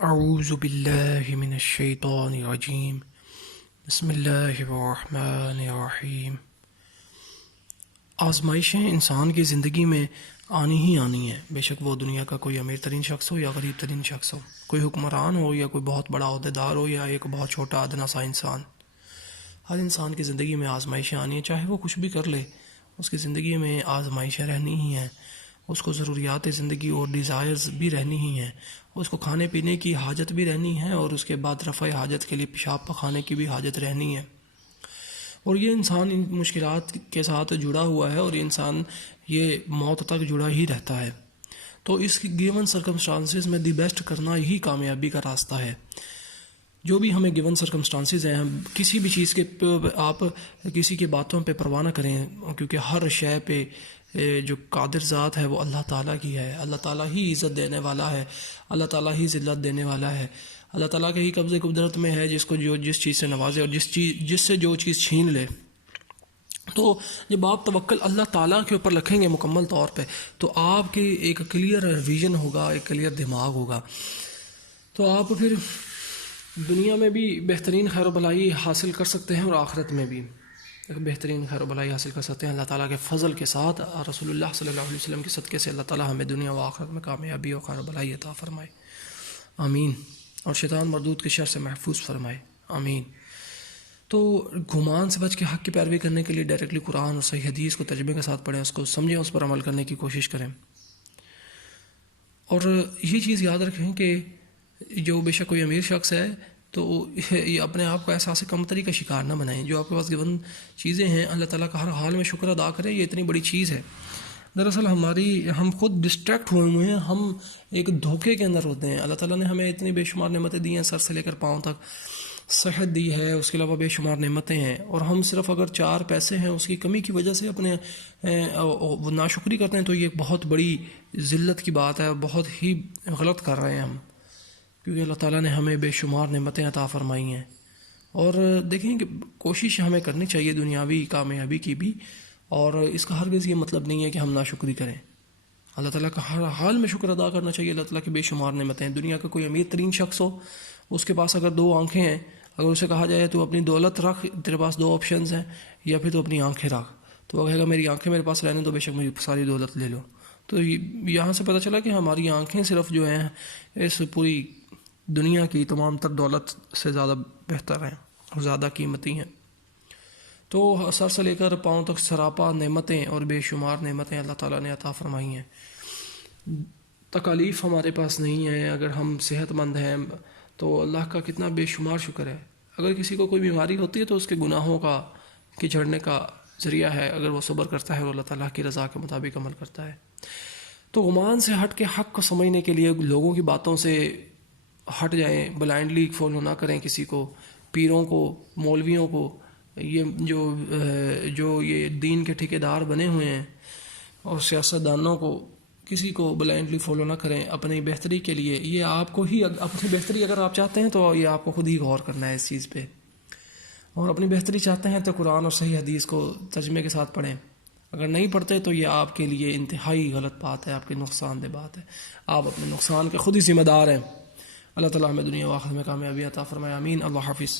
اعوذ باللہ من الشیطان الرجیم بسم اللہ الرحمن الرحیم۔ آزمائشیں انسان کی زندگی میں آنی ہی آنی ہیں، بے شک وہ دنیا کا کوئی امیر ترین شخص ہو یا غریب ترین شخص ہو، کوئی حکمران ہو یا کوئی بہت بڑا عہدیدار ہو یا ایک بہت چھوٹا ادنا سا انسان۔ ہر انسان کی زندگی میں آزمائشیں آنی ہیں، چاہے وہ کچھ بھی کر لے اس کی زندگی میں آزمائشیں رہنی ہی ہیں۔ اس کو ضروریات زندگی اور ڈیزائرز بھی رہنی ہی ہیں، اس کو کھانے پینے کی حاجت بھی رہنی ہے، اور اس کے بعد رفع حاجت کے لیے پیشاب پخانے کی بھی حاجت رہنی ہے۔ اور یہ انسان ان مشکلات کے ساتھ جڑا ہوا ہے، اور یہ انسان یہ موت تک جڑا ہی رہتا ہے۔ تو اس گیون سرکمسٹانسز میں دی بیسٹ کرنا یہی کامیابی کا راستہ ہے۔ جو بھی ہمیں گیون سرکمسٹانسز ہیں، ہم کسی بھی چیز کے آپ کسی کی باتوں پہ پرواہ نہ کریں، کیونکہ ہر شے پہ جو قادر ذات ہے وہ اللہ تعالیٰ کی ہے۔ اللہ تعالیٰ ہی عزت دینے والا ہے، اللہ تعالیٰ ہی ذلت دینے والا ہے، اللہ تعالیٰ کے ہی قبضے قدرت میں ہے جس کو جو جس چیز سے نوازے اور جس سے جو چیز چھین لے۔ تو جب آپ توکل اللہ تعالیٰ کے اوپر رکھیں گے مکمل طور پہ، تو آپ کی ایک کلیئر ویژن ہوگا، ایک کلیئر دماغ ہوگا، تو آپ پھر دنیا میں بھی بہترین خیر و بھلائی حاصل کر سکتے ہیں، اور آخرت میں بھی ایک بہترین خیر و بھلائی حاصل کر سکتے ہیں اللہ تعالیٰ کے فضل کے ساتھ۔ رسول اللہ صلی اللہ علیہ وسلم کے صدقے سے اللہ تعالیٰ ہمیں دنیا و آخرت میں کامیابی اور خیر و بھلائی عطا فرمائے، آمین، اور شیطان مردود کے شر سے محفوظ فرمائے، آمین۔ تو گمان سے بچ کے حق کی پیروی کرنے کے لیے ڈائریکٹلی قرآن اور صحیح حدیث کو ترجمے کے ساتھ پڑھیں، اس کو سمجھیں، اس پر عمل کرنے کی کوشش کریں۔ اور یہ چیز یاد رکھیں کہ جو بے شک کوئی امیر شخص ہے تو یہ اپنے آپ کو احساس کمتری کا شکار نہ بنائیں۔ جو آپ کے پاس گیون چیزیں ہیں، اللہ تعالیٰ کا ہر حال میں شکر ادا کریں، یہ اتنی بڑی چیز ہے۔ دراصل ہم خود ڈسٹریکٹ ہوئے ہیں، ہم ایک دھوکے کے اندر ہوتے ہیں۔ اللہ تعالیٰ نے ہمیں اتنی بے شمار نعمتیں دی ہیں، سر سے لے کر پاؤں تک، صحت دی ہے، اس کے علاوہ بے شمار نعمتیں ہیں، اور ہم صرف اگر 4 پیسے ہیں اس کی کمی کی وجہ سے اپنے ناشکری کرتے ہیں، تو یہ ایک بہت بڑی ذلت کی بات ہے، بہت ہی غلط کر رہے ہیں ہم، کیونکہ اللہ تعالیٰ نے ہمیں بے شمار نعمتیں عطا فرمائی ہیں۔ اور دیکھیں کہ کوشش ہمیں کرنی چاہیے دنیاوی کامیابی کی بھی، اور اس کا ہرگز یہ مطلب نہیں ہے کہ ہم ناشکری کریں۔ اللہ تعالیٰ کا ہر حال میں شکر ادا کرنا چاہیے۔ اللہ تعالیٰ کی بے شمار نعمتیں ہیں۔ دنیا کا کوئی امیر ترین شخص ہو، اس کے پاس اگر 2 آنکھیں ہیں، اگر اسے کہا جائے تو اپنی دولت رکھ، تیرے پاس 2 آپشنز ہیں، یا پھر تو اپنی آنکھیں رکھ، تو وہ کہے گا میری آنکھیں میرے پاس رہنے تو بے شک میری ساری دولت لے لو۔ تو یہاں سے پتہ چلا کہ ہماری آنکھیں صرف جو ہیں اس پوری دنیا کی تمام تر دولت سے زیادہ بہتر ہیں اور زیادہ قیمتی ہیں۔ تو سر سے لے کر پاؤں تک سراپا نعمتیں اور بے شمار نعمتیں اللہ تعالیٰ نے عطا فرمائی ہیں۔ تکالیف ہمارے پاس نہیں ہے، اگر ہم صحت مند ہیں تو اللہ کا کتنا بے شمار شکر ہے۔ اگر کسی کو کوئی بیماری ہوتی ہے تو اس کے گناہوں کی جھڑنے کا ذریعہ ہے، اگر وہ صبر کرتا ہے اور اللہ تعالیٰ کی رضا کے مطابق عمل کرتا ہے۔ تو گمان سے ہٹ کے حق کو سمجھنے کے لیے لوگوں کی باتوں سے ہٹ جائیں، بلائنڈلی فالو نہ کریں کسی کو، پیروں کو، مولویوں کو، یہ جو یہ دین کے ٹھیکیدار بنے ہوئے ہیں، اور سیاستدانوں کو، کسی کو بلائنڈلی فالو نہ کریں اپنی بہتری کے لیے۔ یہ آپ کو ہی اپنی بہتری اگر آپ چاہتے ہیں تو یہ آپ کو خود ہی غور کرنا ہے اس چیز پہ، اور اپنی بہتری چاہتے ہیں تو قرآن اور صحیح حدیث کو ترجمے کے ساتھ پڑھیں۔ اگر نہیں پڑھتے تو یہ آپ کے لیے انتہائی غلط بات ہے، آپ کے نقصان دہ بات ہے، آپ اپنے نقصان کے خود ہی ذمہ دار ہیں۔ اللہ تعالیٰ ہمیں دنیا و آخرت میں کامیابی عطا فرمائے، آمین۔ اللہ حافظ۔